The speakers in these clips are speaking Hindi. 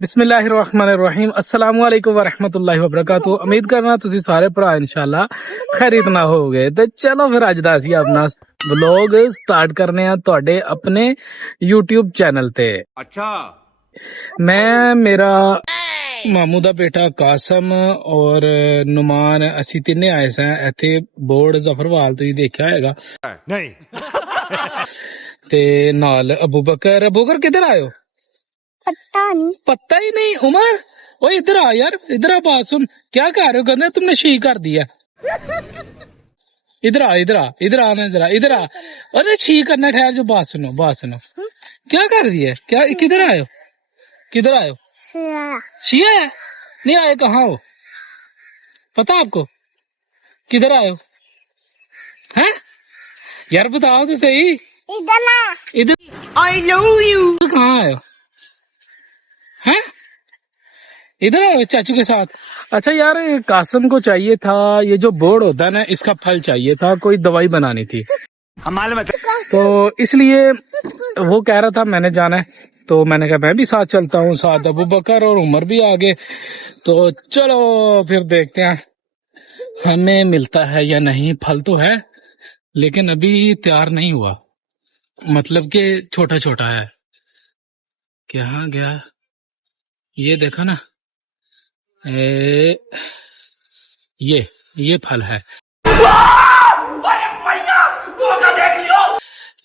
बिस्मिल्लाहिर्रहमानिर्रहीम अस्सलाम वालेकुम वरहमतुल्लाहि वबरकातुहू। उम्मीद करना तुसी सारे भरा इंशाल्लाह खैरियत ना होगे। ते चलो फिर अज दा असी अपना व्लॉग स्टार्ट करने आ तुहाडे अपने यूट्यूब चैनल ते। अच्छा मैं मेरा मामू दा बेटा कासम और नुमान असी तिन्ने आए सा इत्थे बोर्ड जफरवाल तुसी देखा होगा नहीं ते नाल अबू बकर किधर आयो पता ही नहीं। उमर ओए इधर आ यार, इधर आ, बात सुन। क्या कर रहे हो? कहते तुमने शी कर दिया। इधर आ इधर आ इधर आ इधर आ इधर आ। अरे छी करना, ठहर जो, बात सुनो बात सुनो। क्या कर दिया? क्या किधर आयो? किधर आयो? शिया है? नहीं आए, कहाँ हो? पता आपको किधर आयो? हैं यार बताओ तो सही। इधर आई लव यू। कहाँ आयो? हैं इधर आओ चाचू के साथ। अच्छा यार, कासम को चाहिए था ये जो बोर्ड होता है ना, इसका फल चाहिए था, कोई दवाई बनानी थी। तो इसलिए वो कह रहा था मैंने जाना है, तो मैंने कहा मैं भी साथ चलता हूँ। साथ अबू बकर और उमर भी आगे। तो चलो फिर देखते हैं हमें मिलता है या नहीं। फल तो है लेकिन अभी तैयार नहीं हुआ, मतलब कि छोटा छोटा है। कहाँ गया? ये देखो ना, ये फल है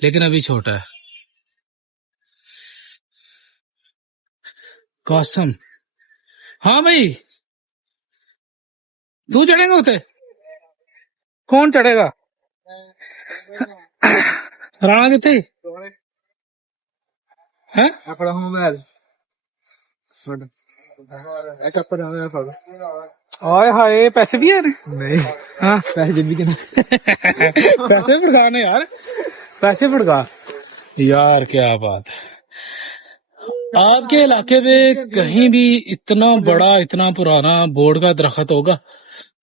लेकिन अभी छोटा है। कासम, हाँ भाई, तू चढ़ेगा उसे? कौन चढ़ेगा? राणा किथे है? आए हाय, पैसे भी है नहीं? हाँ पैसे भी पैसे फड़काने यार, पैसे फड़का यार, क्या बात है। आपके इलाके में कहीं भी इतना बड़ा इतना पुराना बोर्ड का दरख्त होगा?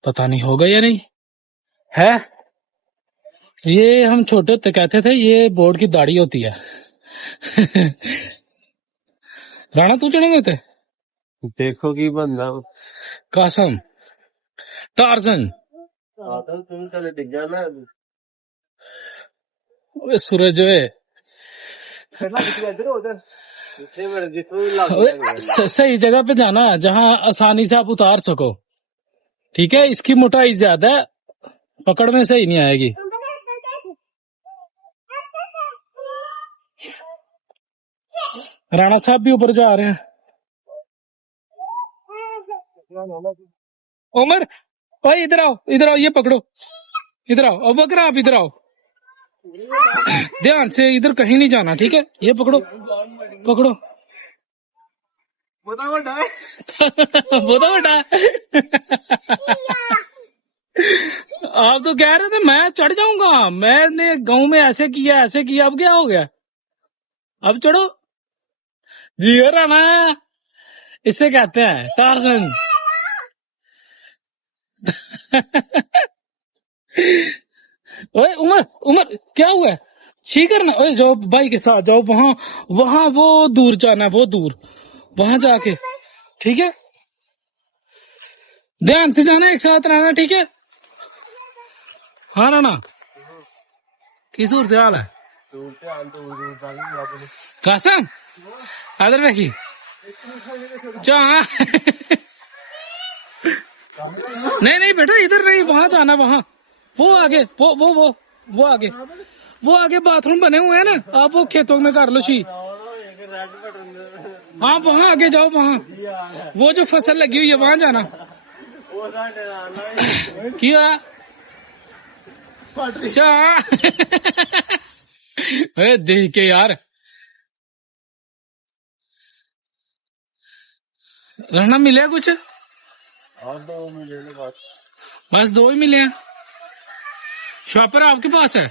पता नहीं होगा या नहीं है। ये हम छोटे होते कहते थे ये बोर्ड की दाढ़ी होती है। राणा तू चढ़ेंगे उते? देखो की बंदा कासम, टार्जन, तुम चले दिख जाना। सूरज ओए, सही जगह पे जाना जहाँ आसानी से आप उतार सको, ठीक है? इसकी मोटाई ज्यादा है, पकड़ में सही नहीं आएगी। राणा साहब भी ऊपर जा रहे हैं। उमर भाई इधर आओ, इधर आओ, ये पकड़ो, इधर आओ। अब बकरा आप इधर आओ, ध्यान से, इधर कहीं नहीं जाना, ठीक है? ये पकड़ो पकड़ो। बोता बड़ा आप तो कह रहे थे मैं चढ़ जाऊंगा, मैंने गांव में ऐसे किया ऐसे किया, अब क्या हो गया? अब चढ़ो जी। हो रहा ना, इसे कहते हैं टार्जन। ओए उमर उमर, क्या हुआ? शी करना? ओए जाओ भाई के साथ जाओ, वहां वहां वो दूर जाना है, वो दूर वहां जाके, ठीक है? ध्यान से जाना, एक साथ रहना, ठीक है? हाँ राणा, की सूरत हाल है? कासम आदर देखी जा। नहीं नहीं बेटा, इधर नहीं, वहां जाना, वहां वो आगे, वो आगे, वो आगे बाथरूम बने हुए हैं ना, आप वो खेतों में कर लो शी। हाँ वहां आगे जाओ, वहां वो जो फसल लगी हुई है वहां जाना। क्या देख के यार, रहना मिले कुछ? बस दो ही मिले हैं। शॉपर आपके पास है?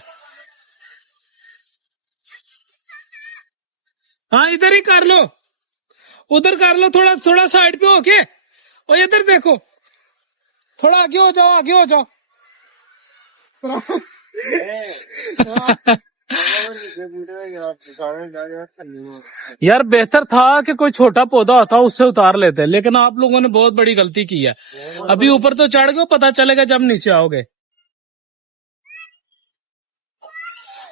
हाँ इधर ही कर लो, उधर कर लो, थोड़ा थोड़ा साइड पे होके। और इधर देखो, थोड़ा आगे हो जाओ, आगे हो जाओ। यार बेहतर था कि कोई छोटा पौधा होता उससे उतार लेते, लेकिन आप लोगों ने बहुत बड़ी गलती की है। अभी ऊपर तो चढ़ गए, पता चलेगा जब नीचे आओगे।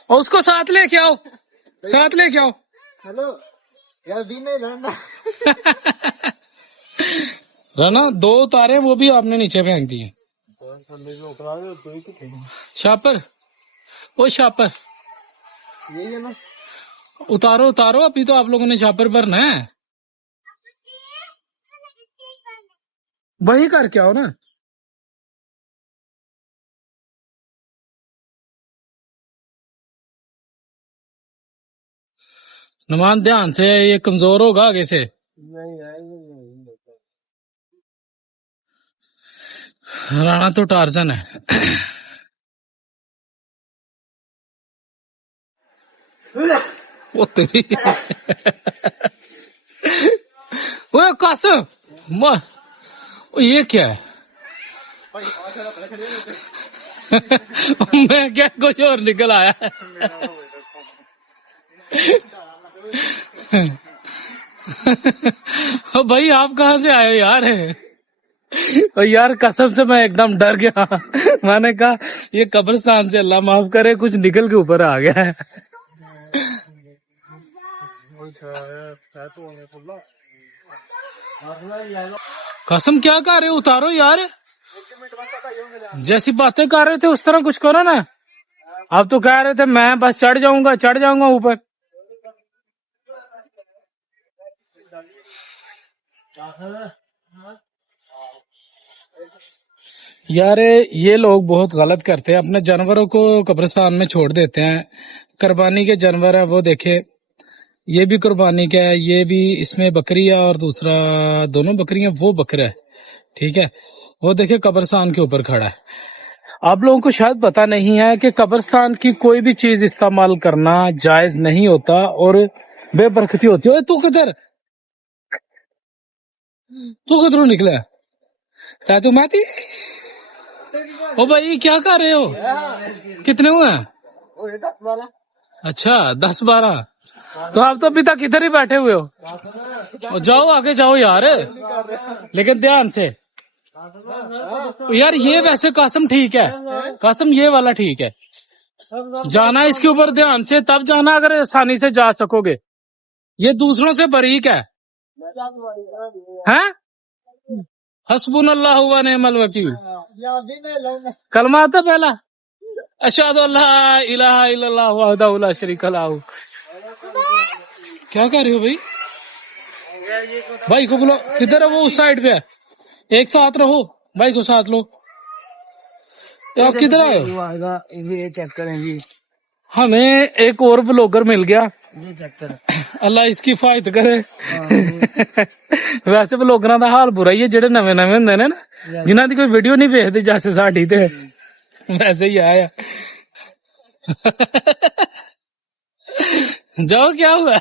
और उसको साथ लेके आओ, साथ लेके आओ। हेलो यार, भी नहीं लड़ना। राना, 2 उतारे वो भी आपने नीचे फेंक दिए। शापर, ओ शापर, यही है ना। उतारो उतारो, अभी तो आप लोगों ने शापर भरना है। वही करके आओ ना। नुमान ध्यान से, ये कमजोर होगा आगे से। नहीं है, राणा तो टार्जन है। वो तेरी। वो कासम, ये क्या है? मैं क्या, कुछ और निकल आया। ओ भाई, आप कहाँ से आए हो यार? और यार कसम से मैं एकदम डर गया। मैंने कहा ये कब्रिस्तान से अल्लाह माफ करे कुछ निकल के ऊपर आ गया है। कसम, क्या कर रहे हो? उतारो यार, जैसी बातें कर रहे थे उस तरह कुछ करो ना। आप तो कह रहे थे मैं बस चढ़ जाऊंगा ऊपर। यार ये लोग बहुत गलत करते हैं, अपने जानवरों को कब्रिस्तान में छोड़ देते हैं। कुर्बानी के जानवर है वो, देखे ये भी कुर्बानी का है, ये भी, इसमें बकरी है और दूसरा दोनों बकरियां, वो बकरा है, ठीक है। वो देखे कब्रिस्तान के ऊपर खड़ा है। आप लोगों को शायद पता नहीं है कि कब्रिस्तान की कोई भी चीज इस्तेमाल करना जायज नहीं होता और बेबरकती होती है। तू किधरों निकला है? तू माती। ओ भाई, क्या कर रहे हो? कितने हुए? अच्छा, 10-12। तो आप तो अभी तक इधर ही बैठे हुए हो। जाओ आगे जाओ यार, लेकिन ध्यान से यार। ये वैसे कासम ठीक है, कासम ये वाला ठीक है। जाना इसके ऊपर ध्यान से, तब जाना अगर आसानी से जा सकोगे। ये दूसरों से बरीक है। हैं? हस्बुनल्लाह व निअमल वकील। कलमा आता पहला, अशहदु अल्ला इलाहा इल्लल्लाह वहदहु ला शरीका लहू। क्या कर रहे हो भाई? भाई को बुलाओ, किधर है वो? उस साइड पे है। एक साथ रहो, भाई को साथ लो। तो आप किधर आए हो? ये चेक करें जी। हमें एक और ब्लॉगर मिल गया, ये चेक करें। अल्लाह इसकी फायद करे। वैसे ब्लॉगरां दा हाल बुरा ही है, जेडे नवे नवे हुंदे ने ना, जिन्हां दी कोई वीडियो नहीं वेखदे जैसे साडी, ते वैसे ही आया। जाओ, क्या हुआ?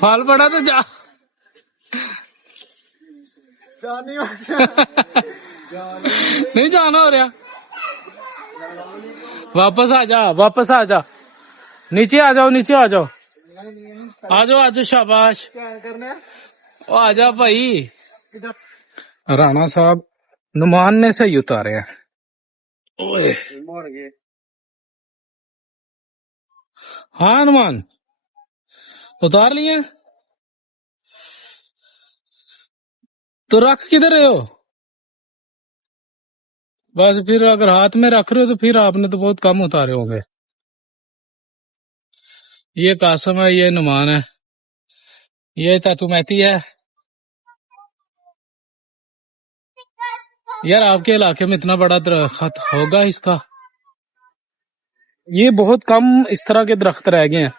फाल बड़ा तो जा। नहीं जाना हो रहा। वापस आ जा, नीचे आ जाओ, नीचे आ जाओ, आ जाओ शाबाश। आ जा भाई। राणा साहब नुमान ने सही उतारे हैं। ओए हाँ नुमान, उतार लिए। तो रख किधर रहे हो? बस फिर अगर हाथ में रख रहे हो तो फिर आपने तो बहुत कम उतारे होंगे। ये कासम है, ये नुमान है, ये तातू मैती है। यार आपके इलाके में इतना बड़ा दरख्त होगा इसका? ये बहुत कम इस तरह के दरख्त रह गए हैं।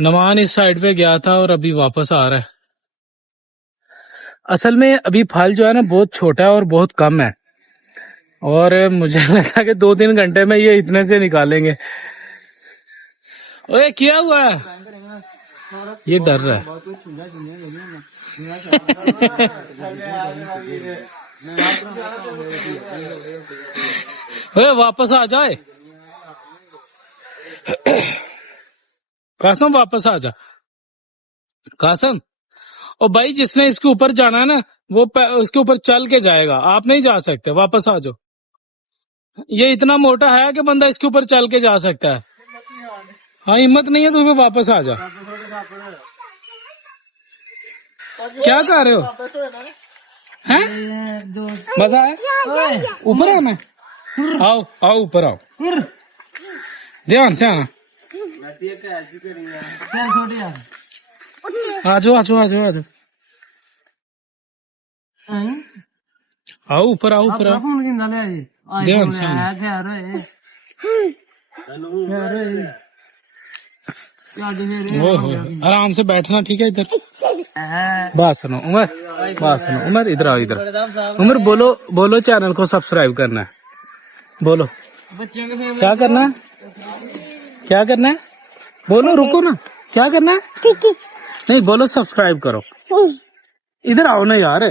नुमान इस साइड पे गया था और अभी वापस आ रहा है। असल में अभी फल जो है ना बहुत छोटा है और बहुत कम है, और मुझे लगा कि 2-3 घंटे में ये इतने से निकालेंगे। ओए क्या हुआ? ये डर रहा है। ओए वापस आ जाए, कासम वापस आ जा कासम। और भाई जिसने इसके ऊपर जाना है ना वो उसके ऊपर चल के जाएगा, आप नहीं जा सकते, वापस आ जाओ। ये इतना मोटा है कि बंदा इसके ऊपर चल के जा सकता है। हाँ हिम्मत नहीं है तो फिर वापस आ जा। क्या कर रहे हो हैं? मजा आया? ऊपर आना है? आओ आओ ऊपर आओ, ध्यान से आना। आ जाओ आ जाओ आ जाओ आ जाओ, आओ ऊपर आओ ऊपर आओ, ध्यान से आना। ओहो आराम से बैठना, ठीक है। इधर बात सुनो उमर, बात सुनो उमर, इधर आओ इधर। उमर बोलो बोलो चैनल को सब्सक्राइब करना है, बोलो क्या करना है, क्या करना है, बोलो रुको ना, क्या करना है नहीं बोलो सब्सक्राइब करो। इधर आओ ना यार,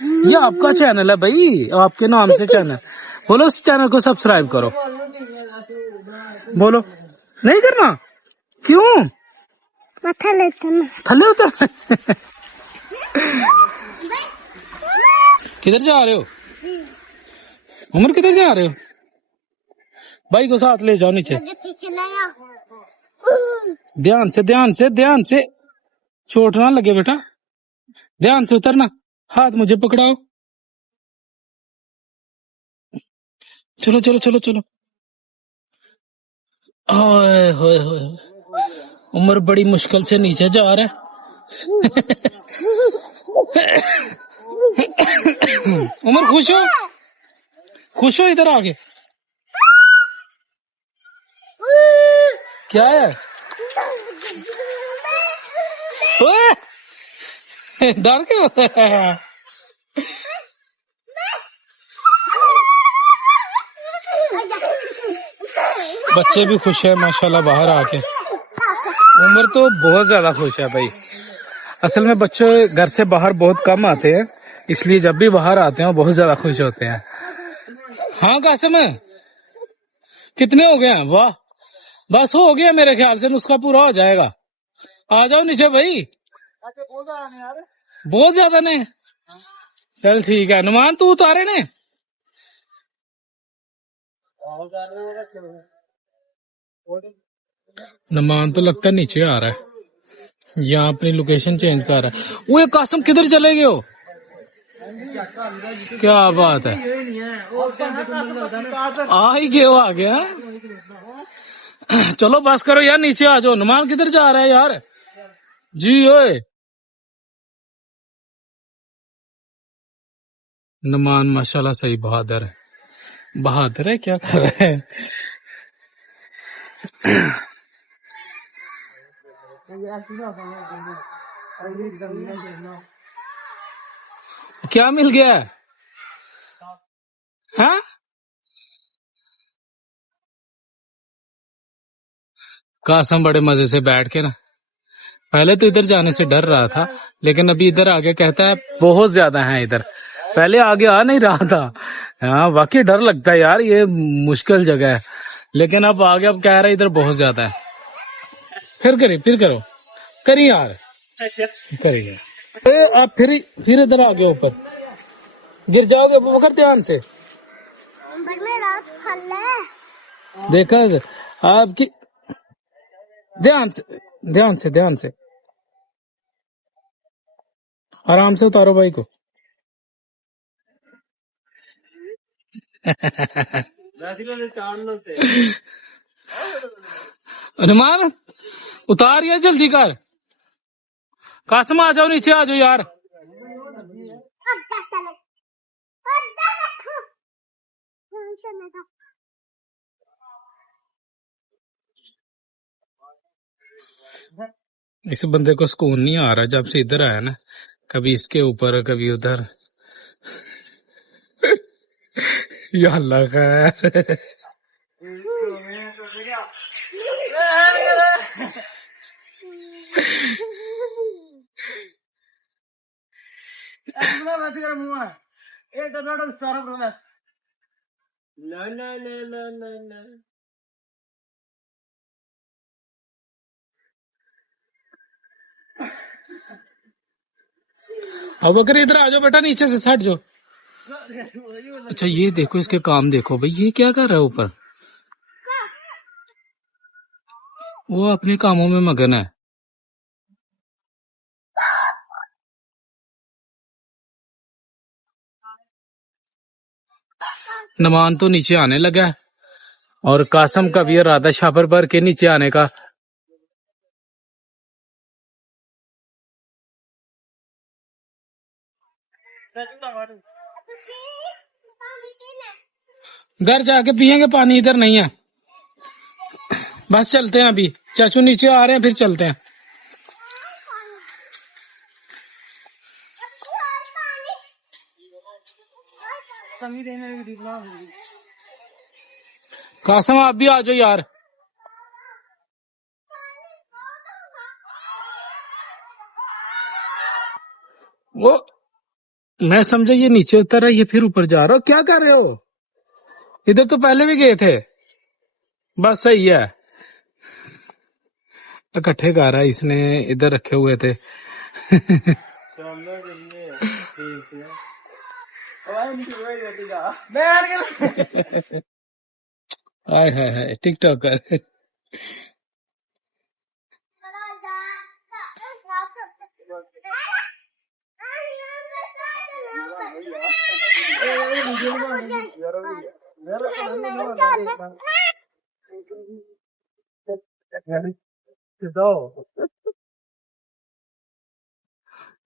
ये आपका चैनल है भाई, आपके नाम से चैनल, बोलो इस चैनल को सब्सक्राइब करो, बोलो। नहीं करना क्यों? थले उतर किधर जा रहे हो उमर, किधर जा रहे हो? भाई को साथ ले जाओ नीचे, ध्यान से ध्यान से ध्यान से, चोट ना लगे बेटा, ध्यान से उतरना, हाथ मुझे पकड़ाओ, चलो चलो चलो चलो। ओए होए होए, उमर बड़ी मुश्किल से नीचे जा रहा है। उमर खुश हो इधर आगे, क्या है? ओए डर के बच्चे भी खुश है माशाल्लाह बाहर आके। उमर तो बहुत ज्यादा खुश है भाई, असल में बच्चे घर से बाहर बहुत कम आते हैं, इसलिए जब भी बाहर आते हैं वो बहुत ज्यादा खुश होते हैं। हाँ कासिम कितने हो गए हैं? वाह बस हो गया मेरे ख्याल से, नुस्खा पूरा हो जाएगा। आ जाओ नीचे भाई, बहुत ज्यादा ने। चल ठीक है नुमान, तू उतारे ने। नुमान तो लगता है नीचे आ रहा है, यहाँ अपनी लोकेशन चेंज कर रहा है। वो कासिम किधर चले गए हो? क्या बात है, आ ही गए हो, आ गया। चलो बस करो यार, नीचे आ जाओ। नुमान किधर जा रहा है यार जी? ओए नुमान माशाल्लाह सही बहादुर है, बहादुर है, क्या कर रहा है? क्या मिल गया? हाँ कासम बड़े मजे से बैठ के ना, पहले तो इधर जाने से डर रहा था, लेकिन अभी इधर आगे कहता है बहुत ज्यादा है इधर, पहले आगे आ नहीं रहा था। हाँ वाकई डर लगता है यार, ये मुश्किल जगह है, लेकिन अब आगे अब कह रहा है इधर बहुत ज्यादा है। फिर करो करी यार, करिए। आप फिर इधर आ गए ऊपर, गिर जाओगे बकर, ध्यान से देखा आपकी, ध्यान से आराम से उतारो भाई को। अनुमान उतार या जल्दी कर, कासम आ जाओ नीचे, आ जाओ यार। इस बंदे को सुकून नहीं आ रहा जब से इधर आया ना, कभी इसके ऊपर कभी उधर। या अल्लाह खैर। No. अब बकर इधर आ जाओ बेटा, नीचे से सट जाओ। अच्छा ये देखो, इसके काम देखो भाई, ये क्या कर रहा है ऊपर, वो अपने कामों में मगन है। नमान तो नीचे आने लगा है, और कासम का भी इरादा शाबर भर के नीचे आने का। घर जाके पियेंगे पानी, इधर नहीं है। बस चलते हैं, अभी चाचू नीचे आ रहे हैं, फिर चलते हैं। कासम आप भी आ जाओ यार। वो मैं समझा ये नीचे उतर रहा है, ये फिर ऊपर जा रहा हो, क्या कर रहे हो? इधर तो पहले भी गए थे। बस सही है, इकट्ठे कर रहा है इसने, इधर रखे हुए थे। हाय हाय हाय, टिकटॉक कर।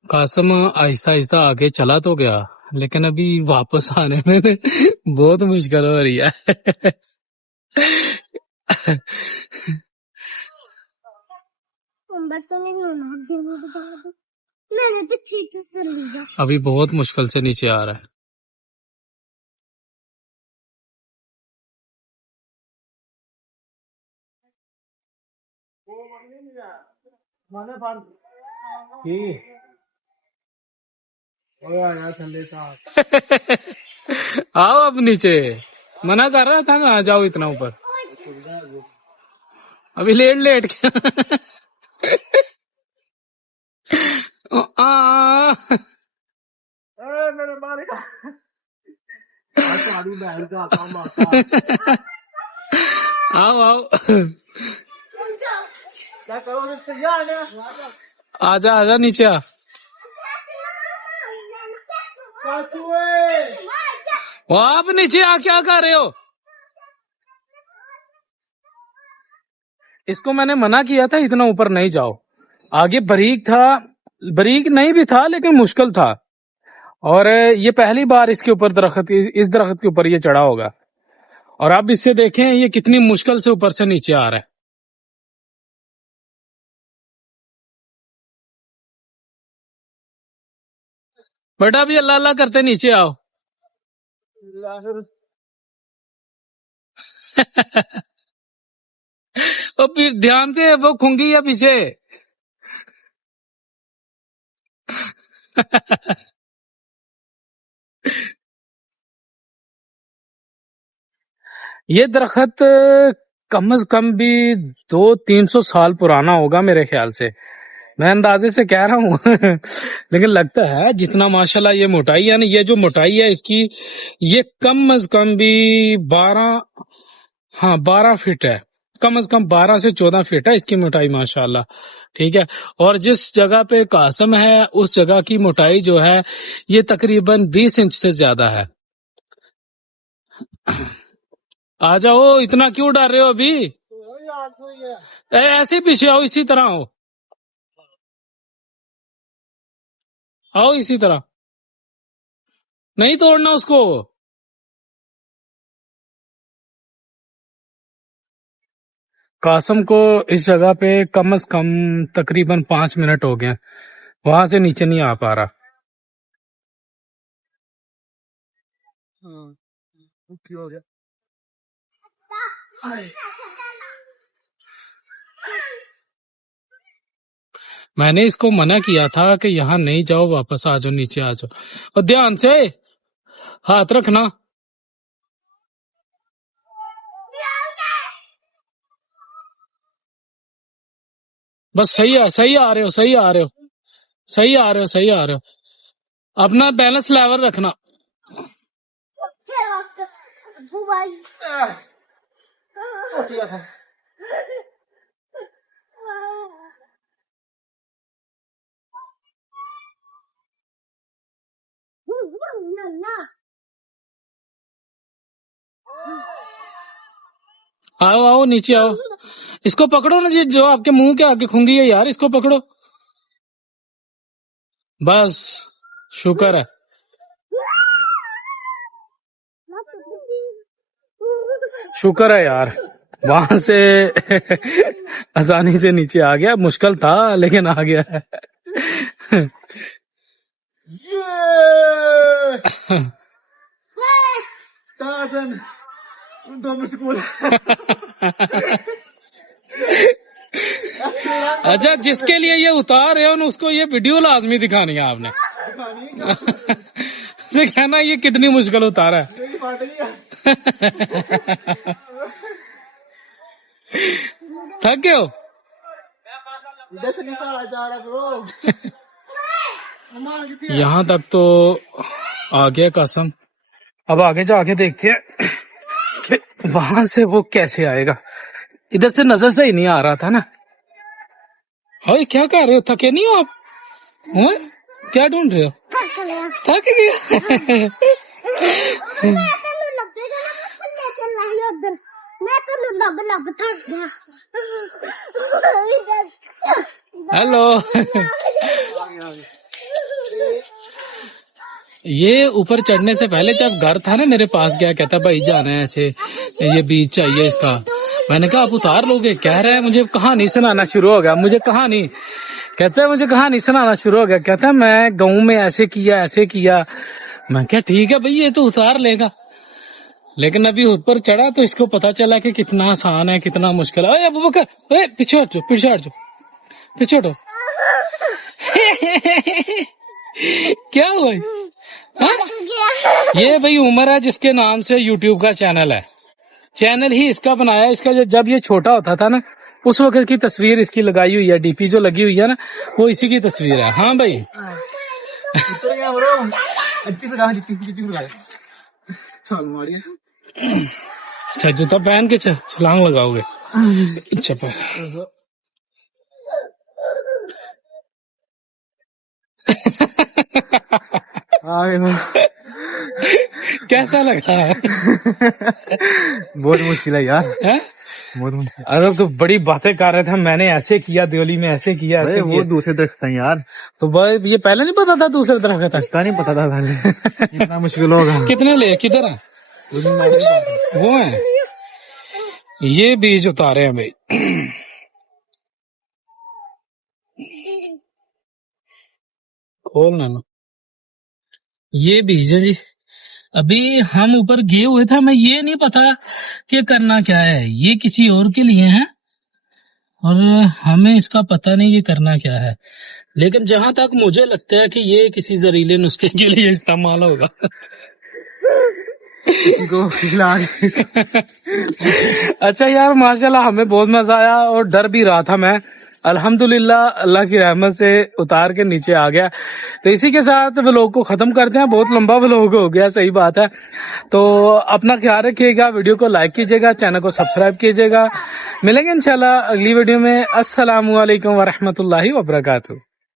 कासम आहिस्ता आहिस्ता आगे चला तो गया, लेकिन अभी वापस आने में बहुत मुश्किल हो रही है। अभी बहुत मुश्किल से नीचे आ रहा है। आओ अब नीचे, मना कर रहा था ना, आ जाओ इतना ऊपर। अभी लेट लेट के आओ आओ, आजा आजा नीचे आ। वो आप नीचे आ, क्या कर रहे हो? इसको मैंने मना किया था इतना ऊपर नहीं जाओ, आगे बारीक था, बारीक नहीं भी था लेकिन मुश्किल था, और ये पहली बार इसके ऊपर दरख्त, इस दरख्त के ऊपर ये चढ़ा होगा, और आप इससे देखें ये कितनी मुश्किल से ऊपर से नीचे आ रहा है। बेटा अभी अल्लाह अल्लाह करते नीचे आओ। और फिर ध्यान से, वो खूंगी या पीछे। ये दरख्त कम से कम भी 200-300 साल पुराना होगा मेरे ख्याल से, मैं अंदाजे से कह रहा हूँ। लेकिन लगता है जितना माशाल्लाह ये मोटाई है ना, ये जो मोटाई है इसकी, ये कम से कम भी 12 फीट है, कम से कम 12 से 14 फीट है इसकी मोटाई माशाल्लाह। ठीक है, और जिस जगह पे कासम है उस जगह की मोटाई जो है ये तकरीबन 20 इंच से ज्यादा है। आ जाओ, इतना क्यों डर रहे हो अभी? ऐसे पीछे आओ, इसी तरह आओ, आओ इसी तरह, नहीं तोड़ना उसको। कासम को इस जगह पे कम से कम तकरीबन 5 मिनट हो गए, वहां से नीचे नहीं आ पा रहा। हो गया। मैंने इसको मना किया था कि यहाँ नहीं जाओ, वापस आ जाओ, नीचे आ जाओ, और ध्यान से। हाथ रखना। बस सही है, सही आ रहे हो, सही आ रहे हो, सही आ रहे हो, सही आ रहे हो। अपना बैलेंस लेवल रखना। आओ आओ नीचे आओ। इसको पकड़ो ना जी, जो आपके मुंह के आगे खूंगी है यार, इसको पकड़ो। बस शुक्र है। शुक्र है यार, वहां से आसानी से नीचे आ गया। मुश्किल था लेकिन आ गया है। अच्छा, जिसके लिए ये उतार है उसको ये वीडियो लाजमी दिखानी है आपने। से कहना ये कितनी मुश्किल उतारा है। थक गए हो? यहाँ तक तो आ गया कसम। अब आगे जाके देखते हैं कि वहां से वो कैसे आएगा। इधर से नजर से ही नहीं आ रहा था ना। अरे क्या कर रहे हो, थके नहीं हो आप? हुँ? क्या ढूंढ रहे हो? थक गया। हेलो। ये ऊपर चढ़ने से पहले जब घर था ना, मेरे पास गया, कहता भाई जाना है ऐसे, ये बीच चाहिए इसका। मैंने कहा आप उतार लोगे? कह रहा है मुझे कहानी सुनाना शुरू हो गया। मुझे कहानी कहता है, मुझे कहानी सुनाना शुरू हो गया। कहता है मैं गाँव में ऐसे किया ऐसे किया। मैं क्या ठीक है भाई, ये तो उतार लेगा। लेकिन अभी ऊपर चढ़ा तो इसको पता चला कि कितना आसान है, कितना मुश्किल है। अबू बकर, पीछे हट जाओ, पीछे हट जाओ, पीछे हटो। क्या हुआ? ये भाई उमर है, जिसके नाम से यूट्यूब का चैनल है। चैनल ही इसका बनाया। इसका जब ये छोटा होता था ना, उस वक्त की तस्वीर इसकी लगाई हुई है। डीपी जो लगी हुई है ना, वो इसी की तस्वीर है। हाँ भाई। अच्छा, जूता पहन के छलांग लगाओगे? अच्छा, कैसा लगा? बहुत मुश्किल है यार, बहुत मुश्किल। अरे तो बड़ी बातें कर रहे थे, मैंने ऐसे किया, दिवाली में ऐसे किया, ऐसे वो किया। दूसरे दरख्त है यार। तो भाई ये पहले नहीं पता था दूसरे दरख्त था? इसका नहीं पता था पहले। इतना मुश्किल होगा। कितने ले, किधर है वो? है ये बीज उतारे हैं भाई। खोल ना, ये बीज है जी। अभी हम ऊपर गए हुए थे, हमें ये नहीं पता कि करना क्या है। ये किसी और के लिए है और हमें इसका पता नहीं ये करना क्या है। लेकिन जहां तक मुझे लगता है कि ये किसी जहरीले नुस्खे के लिए इस्तेमाल होगा। अच्छा यार, माशाल्लाह हमें बहुत मजा आया और डर भी रहा था मैं। अल्हम्दुलिल्लाह अल्लाह की रहमत से उतार के नीचे आ गया। तो इसी के साथ व्लॉग को खत्म करते हैं। बहुत लंबा व्लॉग हो गया, सही बात है। तो अपना ख्याल रखिएगा, वीडियो को लाइक कीजिएगा, चैनल को सब्सक्राइब कीजिएगा। मिलेंगे इंशाल्लाह अगली वीडियो में। अस्सलामु अलैकुम वरहमतुल्लाहि वबरकातुहू।